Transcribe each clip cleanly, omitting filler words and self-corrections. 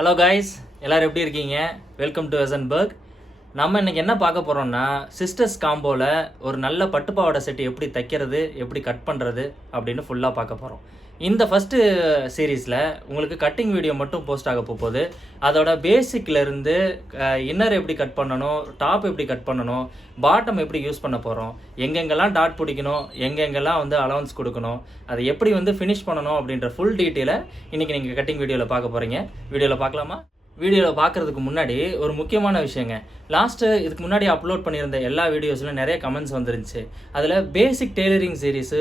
Hello guys, எல்லோரும் எப்படி இருக்கீங்க? Welcome to Wesenberg. நம்ம இன்றைக்கி என்ன பார்க்க போகிறோம்னா, சிஸ்டர்ஸ் காம்போவில் ஒரு நல்ல பட்டுப்பாவாடை செட்டு எப்படி தைக்கிறது, எப்படி கட் பண்ணுறது அப்படின்னு ஃபுல்லாக பார்க்க போகிறோம். இந்த ஃபஸ்ட்டு சீரீஸில் உங்களுக்கு கட்டிங் வீடியோ மட்டும் போஸ்ட் ஆக போகுது. அதோட பேசிக்லேருந்து இன்னர் எப்படி கட் பண்ணணும், டாப் எப்படி கட் பண்ணணும், பாட்டம் எப்படி யூஸ் பண்ண போகிறோம், எங்கெங்கெல்லாம் டாட் பிடிக்கணும், எங்கெங்கெல்லாம் அலவன்ஸ் கொடுக்கணும், அதை எப்படி ஃபினிஷ் பண்ணணும் அப்படின்ற ஃபுல் டீட்டெயிலை இன்றைக்கி நீங்கள் கட்டிங் வீடியோவில் பார்க்க போகிறீங்க. வீடியோவில் பார்க்கலாமா? வீடியோவில் பார்க்குறதுக்கு முன்னாடி ஒரு முக்கியமான விஷயங்க. இதுக்கு முன்னாடி அப்லோட் பண்ணியிருந்த எல்லா வீடியோஸ்லையும் நிறைய கமெண்ட்ஸ் வந்துருந்துச்சு. அதில் பேசிக் டெய்லரிங் சீரீஸு,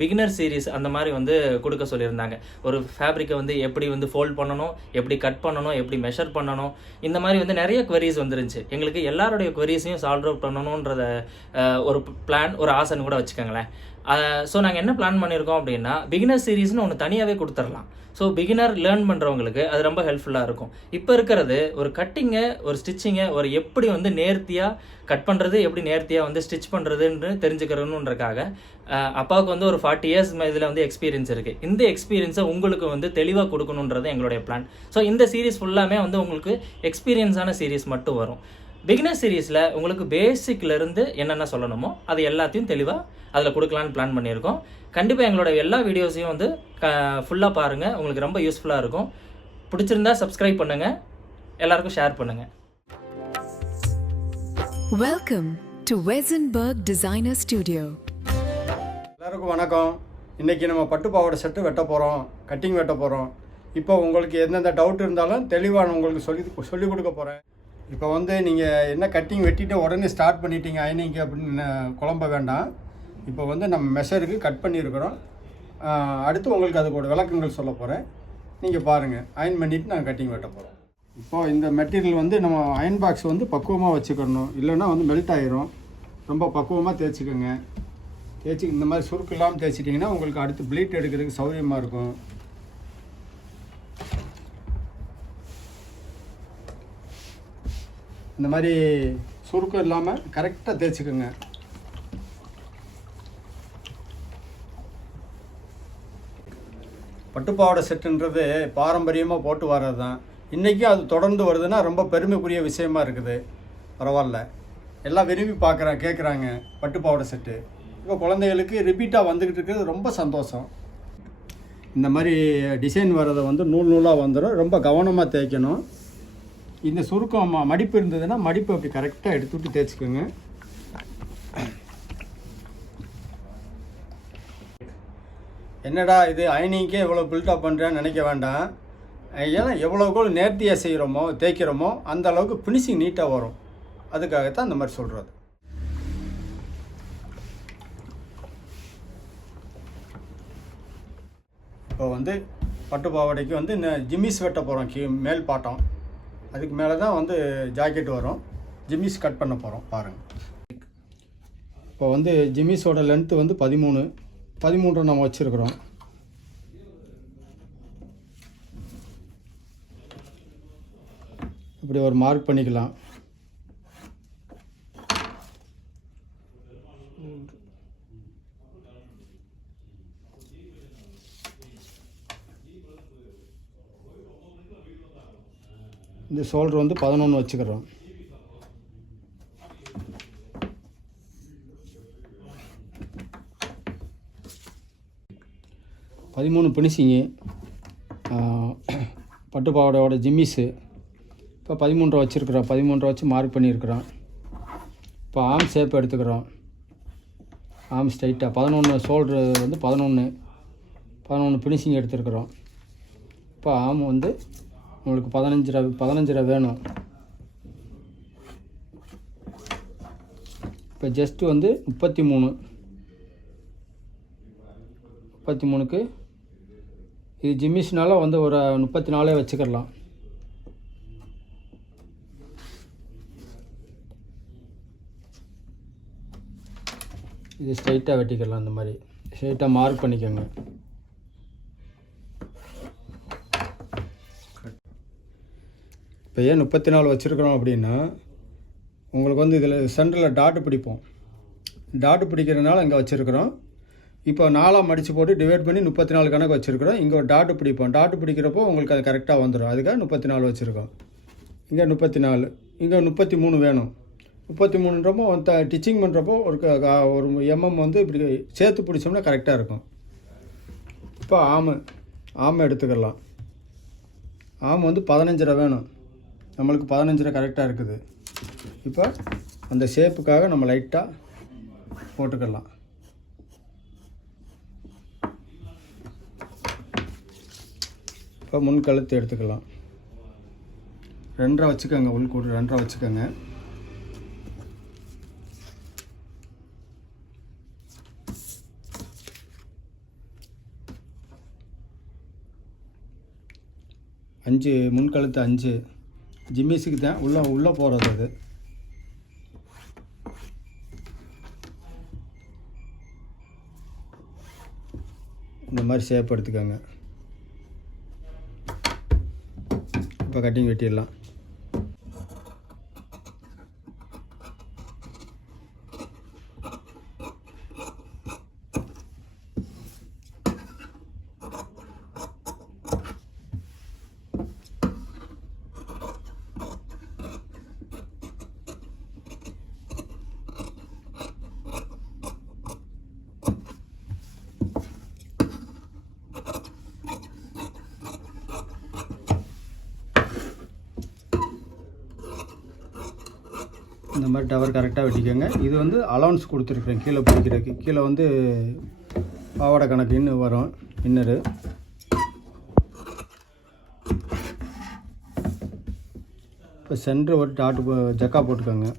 பிகினர் சீரீஸ் அந்த மாதிரி கொடுக்க சொல்லியிருந்தாங்க. ஒரு ஃபேப்ரிக்கை எப்படி ஃபோல்ட் பண்ணணும், எப்படி கட் பண்ணணும், எப்படி மெஷர் பண்ணணும், இந்த மாதிரி நிறைய குவரிஸ் வந்துருந்துச்சு. எங்களுக்கு எல்லாருடைய குவரிஸையும் சால்வ் அவுட் பண்ணணுன்றத ஒரு பிளான், ஒரு ஆசைன்னு கூட வச்சுக்கோங்களேன். ஸோ நாங்கள் என்ன பிளான் பண்ணியிருக்கோம் அப்படின்னா, பிகினர் சீரீஸ்னு ஒன்று தனியாகவே கொடுத்துடலாம். ஸோ பிகினர் லேர்ன் பண்ணுறவங்களுக்கு அது ரொம்ப ஹெல்ப்ஃபுல்லாக இருக்கும். இப்போ இருக்கிறது ஒரு கட்டிங்கை, ஒரு ஸ்டிச்சிங்கை எப்படி நேர்த்தியாக கட் பண்ணுறது, எப்படி நேர்த்தியாக ஸ்டிச் பண்ணுறதுன்னு தெரிஞ்சுக்கிறணுன்றக்காக அப்பாவுக்கு ஒரு 40 இயர்ஸ் இதில் எக்ஸ்பீரியன்ஸ் இருக்குது. இந்த எக்ஸ்பீரியன்ஸை உங்களுக்கு தெளிவாக கொடுக்கணுன்றது எங்களுடைய பிளான். ஸோ இந்த சீரீஸ் ஃபுல்லாமே உங்களுக்கு எக்ஸ்பீரியன்ஸான சீரீஸ் மட்டும் வரும். பிகினர் சீரீஸில் உங்களுக்கு பேசிக்லேருந்து என்னென்ன சொல்லணுமோ அது எல்லாத்தையும் தெளிவாக அதில் கொடுக்கலான்னு பிளான் பண்ணியிருக்கோம். கண்டிப்பாக எங்களோட எல்லா வீடியோஸையும் ஃபுல்லாக பாருங்கள், உங்களுக்கு ரொம்ப யூஸ்ஃபுல்லாக இருக்கும். பிடிச்சிருந்தா சப்ஸ்கிரைப் பண்ணுங்கள், எல்லாருக்கும் ஷேர் பண்ணுங்கள். Welcome to Wesenberg designer studio. எல்லாருக்கும் வணக்கம். இன்றைக்கி நம்ம பட்டுப்பாவாடை செட்டு வெட்ட போகிறோம், கட்டிங் வெட்ட போகிறோம். இப்போ உங்களுக்கு எந்தெந்த டவுட் இருந்தாலும் தெளிவாக உங்களுக்கு சொல்லிக் கொடுக்க போகிறேன். இப்போ நீங்கள் என்ன கட்டிங் வெட்டிட்டு உடனே ஸ்டார்ட் பண்ணிட்டீங்க அயனிங்கு அப்படின்னு குழம்ப வேண்டாம். இப்போ நம்ம மெஷருக்கு கட் பண்ணியிருக்கிறோம். அடுத்து உங்களுக்கு அதுக்கு விளக்கங்கள் சொல்ல போகிறேன். நீங்கள் பாருங்கள். அயன் பண்ணிவிட்டு நான் கட்டிங் வெட்ட போகிறோம். இப்போது இந்த மெட்டீரியல் நம்ம அயன் பாக்ஸ் பக்குவமாக வச்சுக்கணும், இல்லைன்னா மெல்ட் ஆகிரும். ரொம்ப பக்குவமாக தேய்ச்சிக்கோங்க. இந்த மாதிரி சுருக்கு இல்லாமல் தேய்ச்சிட்டிங்கன்னா உங்களுக்கு அடுத்து ப்ளீட் எடுக்கிறதுக்கு சௌகரியமாக இருக்கும். இந்த மாதிரி சுருக்கம் இல்லாமல் கரெக்டாக தேய்ச்சிக்கோங்க. பட்டுப்பாவாடை செட்டுன்றது பாரம்பரியமாக போட்டு வர்றது தான். இன்றைக்கும் அது தொடர்ந்து வருதுன்னா ரொம்ப பெருமைக்குரிய விஷயமா இருக்குது. பரவாயில்ல, எல்லாம் விரும்பி கேட்குறாங்க பட்டுப்பாவாடை செட்டு. இப்போ குழந்தைகளுக்கு ரிப்பீட்டாக வந்துக்கிட்டு இருக்கிறது ரொம்ப சந்தோஷம். இந்த மாதிரி டிசைன் வர்றதை நூல் நூலாக வந்துடும். ரொம்ப கவனமாக தேய்க்கணும். இந்த சுருக்கம் மடிப்பு இருந்ததுன்னா மடிப்பு அப்படி கரெக்டாக எடுத்துவிட்டு தேய்ச்சிக்கோங்க. என்னடா இது அயனிங்கே எவ்வளோ பில்டப் பண்ணுறேன்னு நினைக்க வேண்டாம். ஏன்னா எவ்வளோக்கு நேர்த்தியாக செய்கிறோமோ தேய்க்கிறோமோ அந்த அளவுக்கு ஃபினிஷிங் நீட்டாக வரும். அதுக்காகத்தான் இந்த மாதிரி சொல்கிறது. இப்போ பட்டுப்பாவாடைக்கு ஜிம்மிஸ் வெட்ட போகிறோம். மேல் பாட்டம் அதுக்கு மேலே தான் ஜாக்கெட் வரும். ஜிம்மிஸ் கட் பண்ண போகிறோம். பாருங்கள். இப்போ ஜிம்மிஸோட லென்த்து 13 நம்ம வச்சுருக்குறோம். இப்படி ஒரு மார்க் பண்ணிக்கலாம். இந்த ஷோல்டர் 11 வச்சுக்கிறோம். ஃபினிஷிங்கு பட்டுப்பாவாடையோட ஜிம்மிஸு இப்போ 13 வச்சுருக்குறோம். 13 வச்சு மார்க் பண்ணியிருக்கிறோம். இப்போ ஆம் ஷேப் எடுத்துக்கிறோம். ஆம் ஸ்ட்ரைட்டாக 11 ஷோல்ட்ரு 11 ஃபினிஷிங் எடுத்துருக்குறோம். இப்போ ஆம் உங்களுக்கு 15 வேணும். இப்போ ஜஸ்ட்டு 33க்கு இது ஜிம்மிஸ்னால ஒரு 34 வச்சுக்கலாம். இது ஸ்ட்ரைட்டாக வெட்டிக்கலாம். இந்த மாதிரி ஸ்ட்ரைட்டாக மார்க் பண்ணிக்கோங்க. இப்போ ஏன் 34 வச்சுருக்குறோம் அப்படின்னா, உங்களுக்கு இதில் சென்டரில் டாட்டு பிடிப்போம். டாட்டு பிடிக்கிறதுனால இங்கே வச்சுருக்குறோம். இப்போ 4ஆக மடித்து போட்டு டிவைட் பண்ணி 34 கணக்கு வச்சுருக்கிறோம். இங்கே ஒரு டாட்டு பிடிப்போம். டாட்டு பிடிக்கிறப்போ உங்களுக்கு அது கரெக்டாக வந்துடும். அதுக்காக 34 வச்சுருக்கோம். இங்கே 34, இங்கே 33 வேணும். 33ன்றப்போ டிச்சிங் பண்ணுறப்போ ஒரு வந்து இப்படி சேர்த்து பிடிச்சோம்னா கரெக்டாக இருக்கும். இப்போ ஆமை எடுத்துக்கலாம். ஆம் வந்து 15 வேணும். நம்மளுக்கு 15 கரெக்டாக இருக்குது. இப்போ அந்த ஷேப்புக்காக நம்ம லைட்டாக போட்டுக்கலாம். இப்போ முன் கழுத்து எடுத்துக்கலாம். 2.5 வச்சுக்கோங்க. உள்கூடு 2.5 வச்சுக்கோங்க. அஞ்சு முன்கழுத்து 5 ஜிம்மிஸுக்கு தான் உள்ளே போகிறது. அது இந்த மாதிரி ஷேப் எடுத்துக்கோங்க. இப்போ கட்டிங் வெட்டிடலாம். இந்த மாதிரி டவர் கரெக்டாக வெட்டிக்கோங்க. இது வந்து அலவன்ஸ் கொடுத்துருக்குறேன் கீழே பிடிக்கிறதுக்கு. கீழே வந்து பாவாடை கணக்கு இன்னும் வரும் இன்னரு. இப்போ சென்டர் ஒரு டாட்டு ஜக்கா போட்டுக்கோங்க.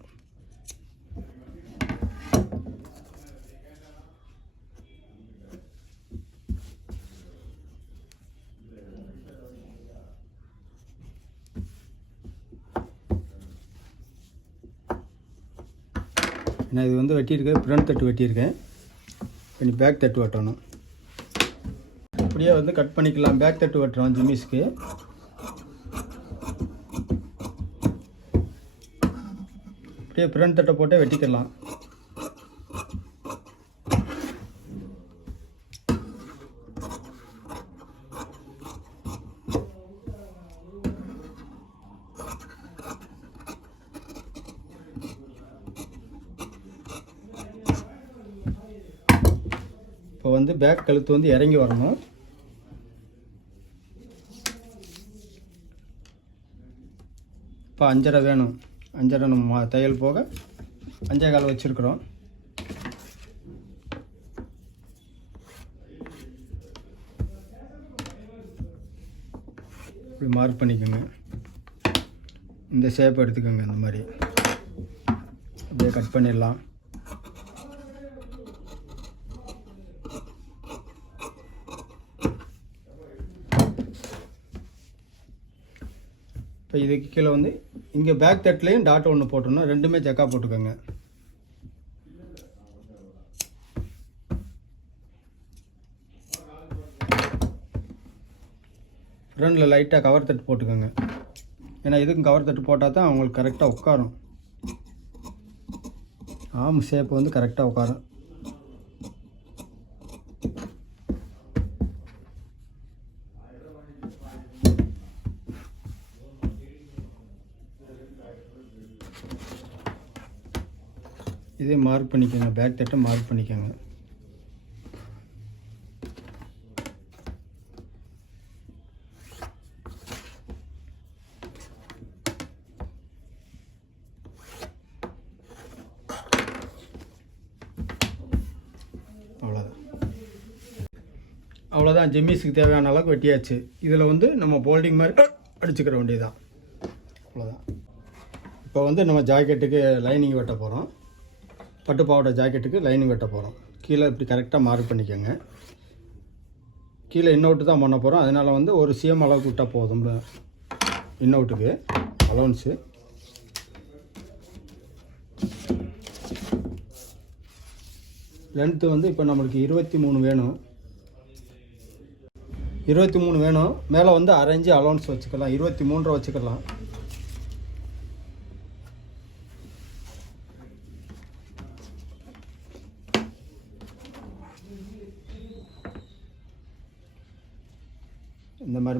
நான் இது வந்து வெட்டியிருக்கேன், ஃப்ரண்ட் தட்டு வெட்டியிருக்கேன். இனி பேக் தட்டு வெட்டணும். அப்படியே வந்து கட் பண்ணிக்கலாம். பேக் தட்டு வெட்டுறோம் ஜிம்மிஸ்க்கு. அப்படியே ஃப்ரண்ட் தட்டை போட்டு வெட்டிக்கலாம். இப்போ வந்து பேக் கழுத்து வந்து இறங்கி வரணும். இப்போ 5.5 வேணும். 5.5 நம்ம தையல் போக 5.25 வச்சுருக்குறோம். இப்படி மார்க் பண்ணிக்கோங்க. இந்த ஷேப் எடுத்துக்கோங்க. இந்த மாதிரி அப்படியே கட் பண்ணிடலாம். இப்போ இதுக்கு கீழே வந்து இங்கே பேக் தட்லேயும் டாட் ஒன்று போட்டோம்னா ரெண்டுமே ஜக்கா போட்டுக்கோங்க. ஃப்ரண்டில் லைட்டாக கவர் தட்டு போட்டுக்கோங்க. ஏன்னா இதுக்கும் கவர் தட்டு போட்டால் தான் அவங்களுக்கு கரெக்டாக உட்காரும். ஆம் ஷேப் வந்து கரெக்டாக உட்காரும். இதே மார்க் பண்ணிக்கோங்க. பேக் தட்டை மார்க் பண்ணிக்கோங்க. அவ்வளோதான் ஜிம்மிஸுக்கு தேவையான அளவுக்கு வெட்டியாச்சு. இதில் வந்து நம்ம போல்டிங் மாதிரி அடிச்சுக்கிற வேண்டியதுதான். அவ்வளோதான். இப்போ வந்து நம்ம ஜாக்கெட்டுக்கு லைனிங் வெட்ட போகிறோம். பட்டு பாவாடை ஜாக்கெட்டுக்கு லைனிங் வெட்ட போகிறோம். கீழே இப்படி கரெக்டாக மார்க் பண்ணிக்கோங்க. கீழே இன்னவுட்டு தான் பண்ண போகிறோம். அதனால் வந்து ஒரு சிஎம் அளவுக்கு விட்டால் போதும். இன்னவுட்டுக்கு அலவன்ஸு. லென்த்து வந்து இப்போ நம்மளுக்கு 23 வேணும். 23 வேணும். மேலே வந்து 1/2 இன்ச்சு அலவன்ஸ் வச்சுக்கலாம். 23 வச்சுக்கலாம்.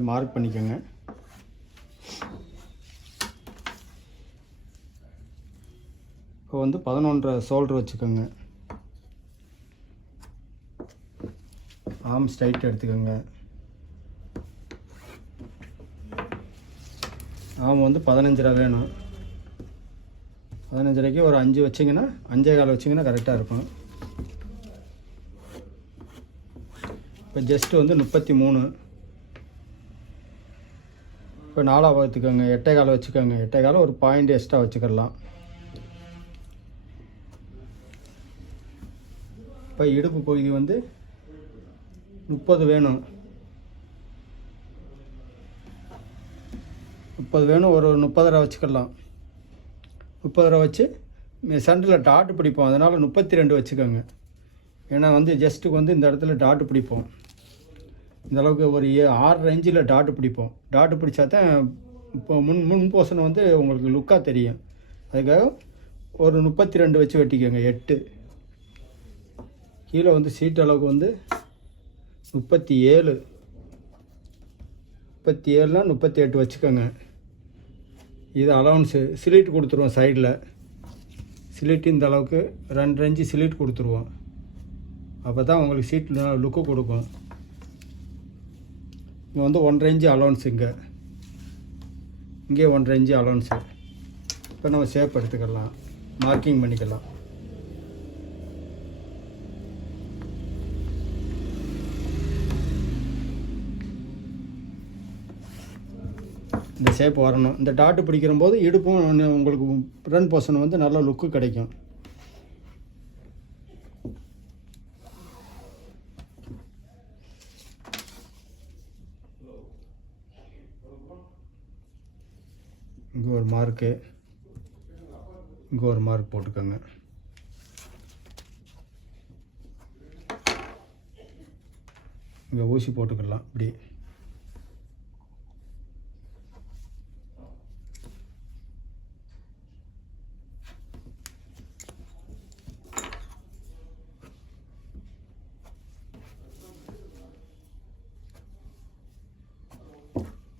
மாதிரி மார்க் பண்ணிக்கோங்க. இப்போ வந்து 11.5 ஷோல்டர் வச்சுக்கோங்க. ஆர்ம் ஸ்ட்ரைட் எடுத்துக்கோங்க. ஆர்ம் வந்து 15.5 வேணும். 15.5க்கு ஒரு 5 வச்சிங்கன்னா 5.25 வச்சிங்கன்னா கரெக்டாக இருக்கும். இப்போ ஜஸ்ட்டு வந்து 33. இப்போ 4 வகுத்துக்கோங்க. 8.25 வச்சுக்கோங்க. 8.25 ஒரு பாயிண்ட் எக்ஸ்ட்ரா வச்சுக்கலாம். இப்போ இடுப்பு பகுதி வந்து 30 வேணும். 30 வேணும். ஒரு 30.5 வச்சுக்கலாம். 30.5 வச்சு சென்டரில் டாட்டு பிடிப்போம். அதனால் 32 வச்சுக்கோங்க. ஏன்னா வந்து ஜஸ்ட்டுக்கு வந்து இந்த இடத்துல டாட்டு பிடிப்போம். இந்த அளவுக்கு ஒரு 6 இன்ச்சில் டாட்டு பிடிப்போம். டாட்டு பிடிச்சா தான் இப்போ முன் போர்ஷன் வந்து உங்களுக்கு லுக்காக தெரியும். அதுக்காக ஒரு 32 வச்சு வெட்டிக்கோங்க. 8 கீழே வந்து சீட் அளவுக்கு வந்து 37. 37னா 38 வச்சுக்கோங்க. இது அலவன்ஸு. சிலிட் கொடுத்துருவோம். சைடில் சிலிட் இந்த அளவுக்கு 2 இன்ச்சு சிலிட் கொடுத்துருவோம். அப்போ தான் உங்களுக்கு சீட்டில் லுக்கு கொடுக்கும். இங்கே வந்து 1.5 இன்ச்சு அலவன்ஸு. இங்கே 1.5 இன்ச்சு அலவன்ஸு. இப்போ நம்ம ஷேப் எடுத்துக்கலாம். மார்க்கிங் பண்ணிக்கலாம். இந்த ஷேப் வரணும். இந்த டாட்டு பிடிக்கிற போது இடுப்பும் உங்களுக்கு ஃப்ரண்ட் போர்ஷன் வந்து நல்ல லுக்கு கிடைக்கும். இங்கே ஒரு மார்க்கு, இங்கே ஒரு மார்க் போட்டுக்கோங்க. இங்கே ஊசி போட்டுக்கலாம். இப்படி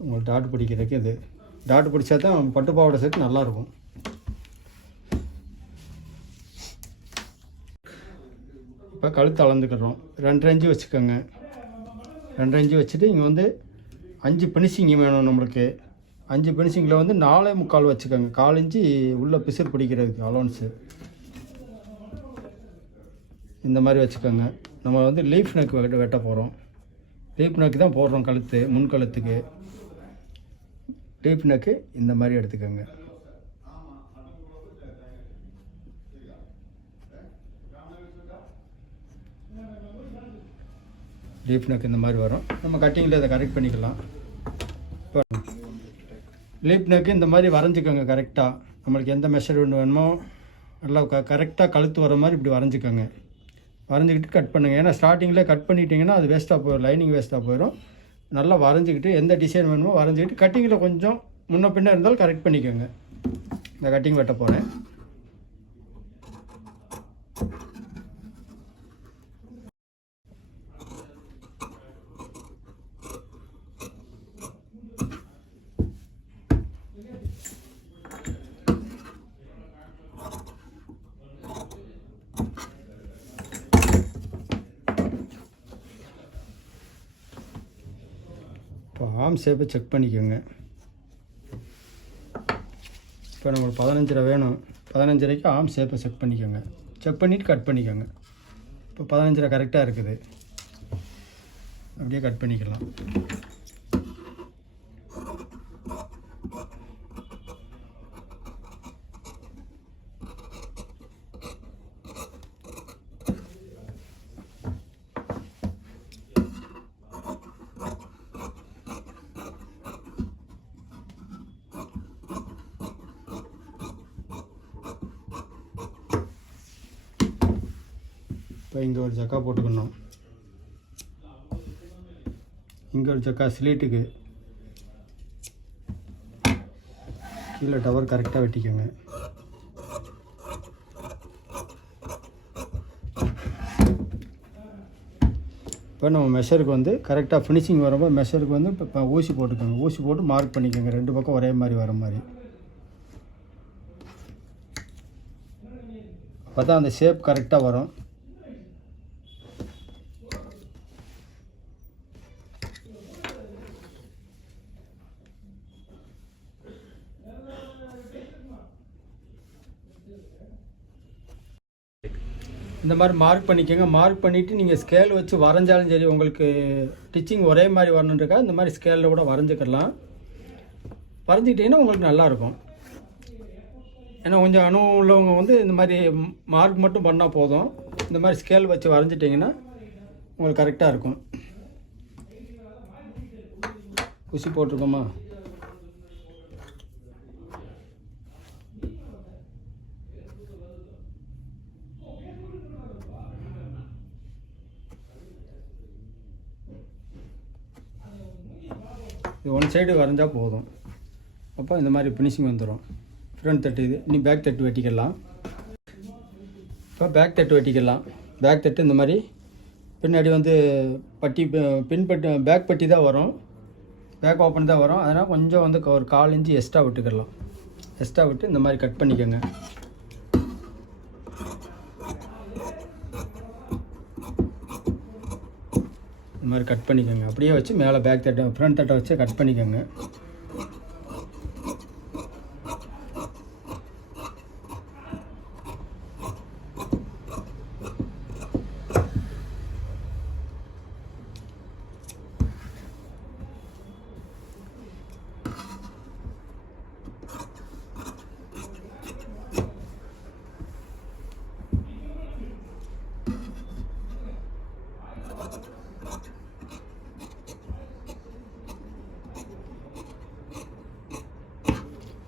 உங்களுக்கு டாட் பிடிக்கிறதுக்கு இது டாட் பிடிச்சா தான் பட்டுப்பாவோட செட் நல்லாயிருக்கும். இப்போ கழுத்து அளந்துக்கிறோம். 2.5 இன்ச்சு வச்சுக்கோங்க. 2.5 இன்ச்சு வச்சுட்டு இங்கே வந்து 5 ஃபினிஷிங் வேணும் நம்மளுக்கு. 5 ஃபினிஷிங்கில் வந்து 4.25 வச்சுக்கோங்க. 1/4 இன்ச்சு உள்ள பிசுறு பிடிக்கிறதுக்கு அலோன்ஸு. இந்த மாதிரி வச்சுக்கோங்க. நம்ம வந்து லீஃப் நெக் வெட்ட போகிறோம். லீஃப் நெக் தான் போடுறோம் கழுத்து, முன் கழுத்துக்கு. லீஃப் நெக்கு இந்த மாதிரி எடுத்துக்கோங்க. லீஃப் நெக் இந்த மாதிரி வரும். நம்ம கட்டிங்கில் இதை கரெக்ட் பண்ணிக்கலாம். இப்போ லீஃப் நெக்கு இந்த மாதிரி வரைஞ்சிக்கோங்க. கரெக்டாக நம்மளுக்கு எந்த மெஷர்மெண்ட் வேணுமோ நல்லா கரெக்டாக கழுத்து வர மாதிரி இப்படி வரைஞ்சிக்கோங்க. வரைஞ்சிக்கிட்டு கட் பண்ணுங்கள். ஏன்னா ஸ்டார்டிங்கில் கட் பண்ணிட்டீங்கன்னா அது வேஸ்ட்டாக போயிடும். லைனிங் வேஸ்ட்டாக போயிடும். நல்லா வரைஞ்சிக்கிட்டு எந்த டிசைன் வேணுமோ வரைஞ்சிக்கிட்டு கட்டிங்கில் கொஞ்சம் முன்ன பின்ன இருந்தாலும் கரெக்ட் பண்ணிக்கோங்க. இந்த கட்டிங் வெட்ட போகிறேன். இப்போ ஆர்ம் ஷேப்பை செக் பண்ணிக்கோங்க. இப்போ நம்மளுக்கு 15.5 வேணும். 15.5க்கு ஆர்ம் ஷேப்பை செக் பண்ணிக்கோங்க. செக் பண்ணிவிட்டு கட் பண்ணிக்கோங்க. இப்போ 15.5 கரெக்டாக இருக்குது. அப்படியே கட் பண்ணிக்கலாம். இப்போ இங்கே ஒரு ஜக்கா போட்டுக்கணும். இங்கே ஒரு ஜக்கா ஸ்லீட்டுக்கு கீழே டவர் கரெக்டாக வெட்டிக்கோங்க. இப்போ இப்போ நம்ம மெஷருக்கு வந்து கரெக்டாக ஃபினிஷிங் வரும்போது மெஷருக்கு வந்து இப்போ ஊசி போட்டுக்கோங்க. ஊசி போட்டு மார்க் பண்ணிக்கோங்க, 2 பக்கம் ஒரே மாதிரி வர மாதிரி. அப்போ தான் அந்த ஷேப் கரெக்டாக வரும். இந்த மாதிரி மார்க் பண்ணிக்கோங்க. மார்க் பண்ணிவிட்டு நீங்கள் ஸ்கேல் வச்சு வரைஞ்சாலும் சரி, உங்களுக்கு ஸ்டிச்சிங் ஒரே மாதிரி வரணுன்றக்கா இந்த மாதிரி ஸ்கேலில் கூட வரைஞ்சிக்கலாம். வரைஞ்சிக்கிட்டிங்கன்னா உங்களுக்கு நல்லாயிருக்கும். ஏன்னா கொஞ்சம் அனுபவம் உள்ளவங்க வந்து இந்த மாதிரி மார்க் மட்டும் பண்ணால் போதும். இந்த மாதிரி ஸ்கேல் வச்சு வரைஞ்சிட்டிங்கன்னா உங்களுக்கு கரெக்டாக இருக்கும். ஊசி போட்டிருக்கோமா? இது ஒன் சைடு வரைஞ்சால் போதும். அப்போ இந்த மாதிரி ஃபினிஷிங் வந்துடும். ஃப்ரண்ட் தட்டு இது. இனி பேக் தட்டு வெட்டிக்கலாம். இப்போ பேக் தட்டு வெட்டிக்கலாம். பேக் தட்டு இந்த மாதிரி பின்னாடி வந்து பட்டி பின்பட்டி பேக் பட்டி தான் வரும், பேக் ஓப்பன் தான் வரும். அதனால் கொஞ்சம் வந்து ஒரு 1/4 இன்ச்சு எக்ஸ்ட்ரா விட்டுக்கலாம். எக்ஸ்ட்ரா விட்டு இந்த மாதிரி கட் பண்ணிக்கோங்க. இந்த மாதிரி கட் பண்ணிக்கோங்க. அப்படியே வச்சு மேலே பேக் தட்டை ஃப்ரண்ட் தட்டை வச்சு கட் பண்ணிக்கோங்க.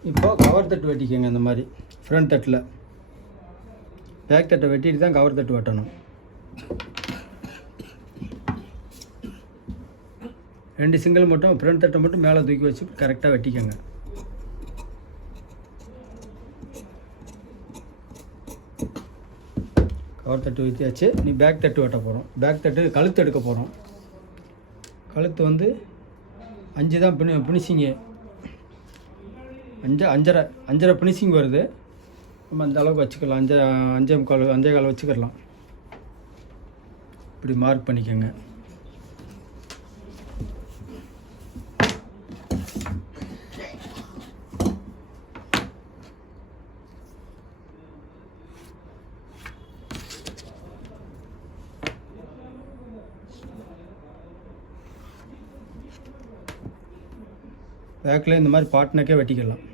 இப்போ கவர் தட்டு வெட்டிக்கோங்க. இந்த மாதிரி ஃப்ரண்ட் தட்டில் பேக் தட்டை வெட்டிட்டு தான் கவர் தட்டு வெட்டணும். 2 சிங்கிள் மட்டும் ஃப்ரண்ட் தட்டை மட்டும் மேலே தூக்கி வச்சு கரெக்டாக வெட்டிக்கோங்க. கவர் தட்டு வெட்டியாச்சு. நீ பேக் தட்டு வெட்ட போகிறோம். பேக் தட்டு கழுத்து எடுக்க போகிறோம். கழுத்து வந்து 5 தான் ஃபினிஷிங்கு. 5.5 ஃபினிஷிங் வருது. நம்ம அந்த அளவுக்கு வச்சுக்கலாம். 5.25 வச்சுக்கலாம். இப்படி மார்க் பண்ணிக்கோங்க. பேக்கில் இந்த மாதிரி பாட்னக்கே வெட்டிக்கலாம்.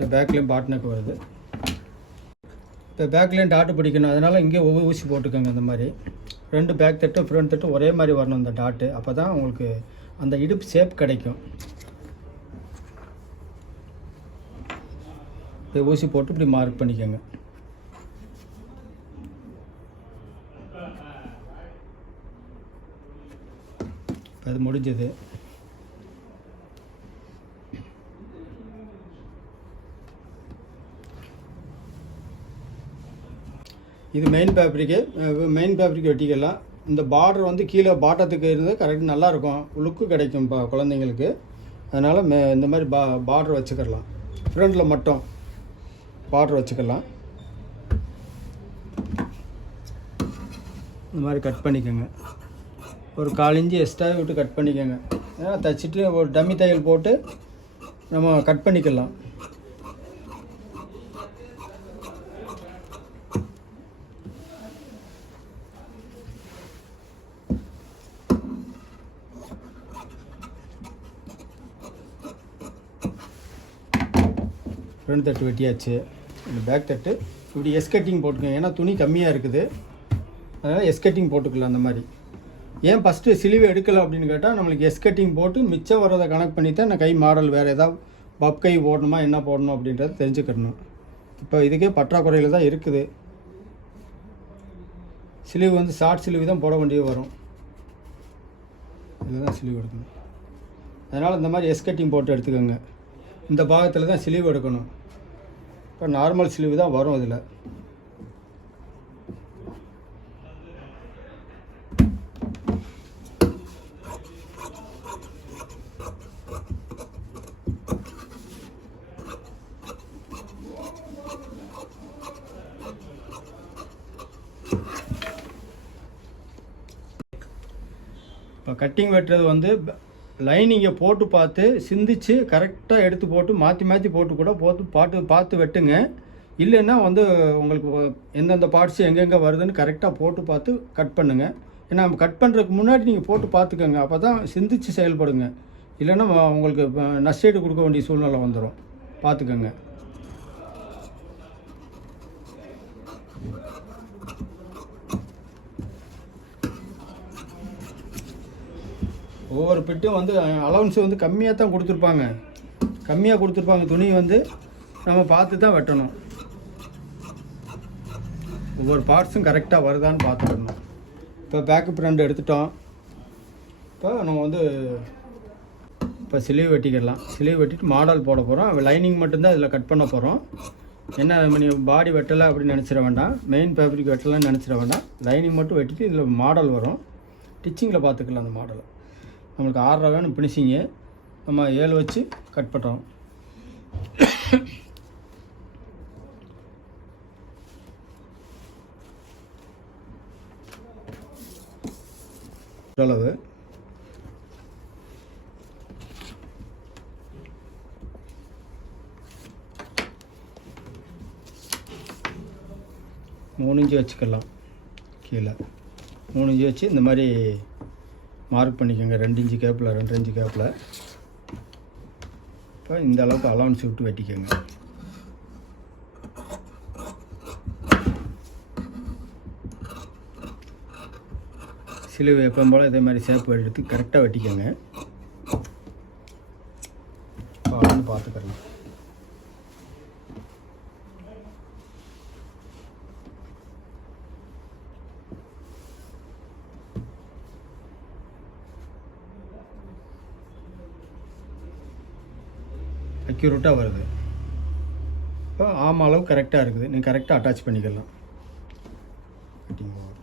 இப்போ பேக்லேயும் பாட்னக்கு வருது. இப்போ பேக்லேயும் டாட்டு பிடிக்கணும். அதனால் இங்கே ஒவ்வொரு ஊசி போட்டுக்கோங்க. இந்த மாதிரி 2 பேக் தட்டும் ஃப்ரண்ட் தட்டும் ஒரே மாதிரி வரணும் இந்த டாட்டு. அப்போ தான் உங்களுக்கு அந்த இடுப்பு ஷேப் கிடைக்கும். இப்போ ஊசி போட்டு இப்படி மார்க் பண்ணிக்கோங்க. இப்போ அது முடிஞ்சது. இது மெயின் ஃபேப்ரிக் வெட்டிக்கலாம். இந்த பார்டர் வந்து கீழே பாட்டத்துக்கு இருந்து கரெக்டாக நல்லாயிருக்கும், லுக்கு கிடைக்கும் இப்போ குழந்தைங்களுக்கு. அதனால் இந்த மாதிரி பார்டர் வச்சுக்கலாம். ஃப்ரண்டில் மட்டும் பார்டர் வச்சுக்கலாம். இந்த மாதிரி கட் பண்ணிக்கோங்க. ஒரு 1/4 இன்ச்சு எக்ஸ்ட்ரா விட்டு கட் பண்ணிக்கோங்க. ஏன்னா தைச்சிட்டு ஒரு டம்மி தையல் போட்டு நம்ம கட் பண்ணிக்கலாம். ஃப்ரண்ட் தட்டு வெட்டியாச்சு. இந்த பேக் தட்டு இப்படி எஸ் கட்டிங் போட்டுக்கோங்க. ஏன்னா துணி கம்மியாக இருக்குது, அதனால் எஸ் கட்டிங் போட்டுக்கலாம். அந்த மாதிரி ஏன் ஃபஸ்ட்டு சிலிவு எடுக்கலை அப்படின்னு கேட்டால், நம்மளுக்கு எஸ் கட்டிங் போட்டு மிச்சம் வரதை கணக்கு பண்ணி தான் நான் கை மாடல் வேறு ஏதாவது பப் கை போடணுமா என்ன போடணும் அப்படின்றத தெரிஞ்சுக்கணும். இப்போ இதுக்கே பற்றாக்குறையில் தான் இருக்குது. சிலிவு வந்து ஷார்ட் சிலிவு தான் போட வேண்டிய வரும். இதில் தான் சிலிவு எடுக்கணும். அதனால் இந்த மாதிரி எஸ் கட்டிங் போட்டு எடுத்துக்கோங்க. இந்த பாகத்தில் தான் சிலிவு எடுக்கணும். இப்போ நார்மல் சிலிவு தான் வரும் இதில். இப்போ கட்டிங் வெட்டுறது வந்து லைனிங்கை போட்டு பார்த்து சிந்திச்சு கரெக்டாக எடுத்து போட்டு மாற்றி மாற்றி போட்டு கூட பார்த்து வெட்டுங்க. இல்லைன்னா வந்து உங்களுக்கு எந்தெந்த பார்ட்ஸு எங்கெங்கே வருதுன்னு கரெக்டாக போட்டு பார்த்து கட் பண்ணுங்கள். ஏன்னா கட் பண்ணுறதுக்கு முன்னாடி நீங்கள் போட்டு பார்த்துக்கோங்க. அப்போ தான் சிந்திச்சு செயல்படுங்க. இல்லைன்னா உங்களுக்கு நஷ்டீடு கொடுக்க வேண்டிய சூழ்நிலை வந்துடும். பார்த்துக்கோங்க. ஒவ்வொரு பிட்டும் வந்து அலவன்ஸு வந்து கம்மியாக தான் கொடுத்துருப்பாங்க. துணி வந்து நம்ம பார்த்து தான் வெட்டணும். ஒவ்வொரு பார்ட்ஸும் கரெக்டாக வருதான்னு பார்த்துக்கணும். இப்போ பேக்கப் ரெண்டு எடுத்துட்டோம். இப்போ நம்ம வந்து இப்போ சிலிவு வெட்டிக்கிடலாம். சிலிவு வெட்டிட்டு மாடல் போட போகிறோம். லைனிங் மட்டும்தான் இதில் கட் பண்ண போகிறோம். என்ன நீ பாடி வெட்டலை அப்படின்னு நினச்சிட வேண்டாம், மெயின் ஃபேப்ரிக் வெட்டலைன்னு நினச்சிட வேண்டாம். லைனிங் மட்டும் வெட்டிட்டு இதில் மாடல் வரும். டிச்சிங்கில் பார்த்துக்கலாம். அந்த மாடலை நம்மளுக்கு 6 வேணும் ஃபினிஷிங்கு. நம்ம 7 வச்சு கட் பண்ணுறோம். அளவு மூணு இன்ச்சு வச்சுக்கலாம். கீழே 3 இன்ச்சு வச்சு இந்த மாதிரி மார்க் பண்ணிக்கோங்க. 2 இன்ச்சு கேப்பில் 2 இன்ச்சு கேப்பில். இப்போ இந்த அளவுக்கு அலவன்ஸ் விட்டு வெட்டிக்கோங்க. சிலுவை எப்பவும் போல் இதே மாதிரி ஷேப் எடுத்து கரெக்டாக வெட்டிக்கோங்க. பார்த்துக்கிறேன். அக்யூரேட்டாக வருது. இப்போ ஆமாம் அளவு கரெக்டாக இருக்குது. நீங்கள் கரெக்டாக அட்டாச் பண்ணிக்கலாம். Cutting over.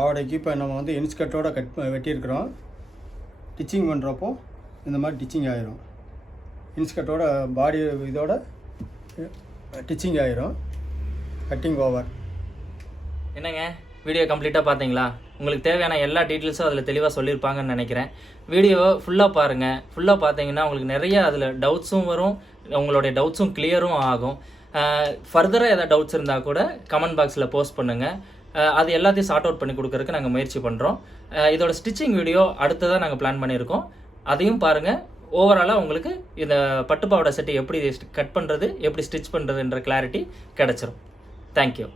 ஆவடைக்கு இப்போ நம்ம வந்து இன்ஸ்கர்ட்டோட வெட்டியிருக்கிறோம். டிச்சிங் பண்ணுறப்போ இந்த மாதிரி டிச்சிங் ஆயிரும். இன்ஸ்கர்ட்டோட பாடி இதோட டிச்சிங் ஆயிரும். Cutting over. என்னங்க வீடியோ கம்ப்ளீட்டாக பார்த்தீங்களா? உங்களுக்கு தேவையான எல்லா டீட்டெயில்ஸும் அதில் தெளிவாக சொல்லியிருப்பாங்கன்னு நினைக்கிறேன். வீடியோவை ஃபுல்லாக பாருங்கள். ஃபுல்லாக பார்த்தீங்கன்னா உங்களுக்கு நிறைய அதில் டவுட்ஸும் வரும், உங்களுடைய டவுட்ஸும் கிளியரும் ஆகும். ஃபர்தராக எதாவது டவுட்ஸ் இருந்தால் கூட கமெண்ட் பாக்ஸில் போஸ்ட் பண்ணுங்கள். அது எல்லாத்தையும் சார்ட் அவுட் பண்ணி கொடுக்கறதுக்கு நாங்கள் முயற்சி பண்ணுறோம். இதோட ஸ்டிச்சிங் வீடியோ அடுத்ததாக நாங்கள் பிளான் பண்ணியிருக்கோம். அதையும் பாருங்கள். ஓவராலாக உங்களுக்கு இந்த பட்டுப்பாவோட செட்டை எப்படி கட் பண்ணுறது, எப்படி ஸ்டிச் பண்ணுறதுன்ற கிளாரிட்டி கிடச்சிரும். தேங்க்யூ.